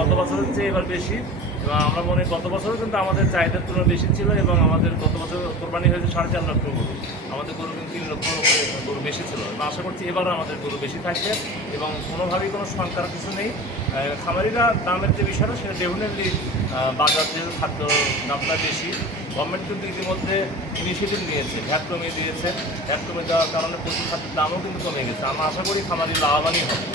গত বছরের চেয়ে এবার বেশি, এবং আমরা মনে করি গত বছরও কিন্তু আমাদের চাহিদার তুলনায় বেশি ছিল, এবং আমাদের গত বছর কোরবানি হয়েছে 4.5 লক্ষ গরু, আমাদের গরু কিন্তু 3 লক্ষ গরু বেশি ছিল। এবং আশা করছি এবারও আমাদের গরু বেশি থাকবে, এবং কোনোভাবেই কোনো শঙ্কার কিছু নেই। খামারিরা দামের যে বিষয়টা সেটা ডেফিনেটলি বাজার যেহেতু খাদ্য দামটা বেশি, গভর্নমেন্ট কিন্তু ইতিমধ্যে ইনিশিয়েটিভ নিয়েছে, ভ্যাট কমিয়ে দিয়েছে। ভ্যাট কমিয়ে দেওয়ার কারণে পশু খাদ্যের দামও কিন্তু কমে গেছে। আমরা আশা করি খামারি লাভবানই হবে।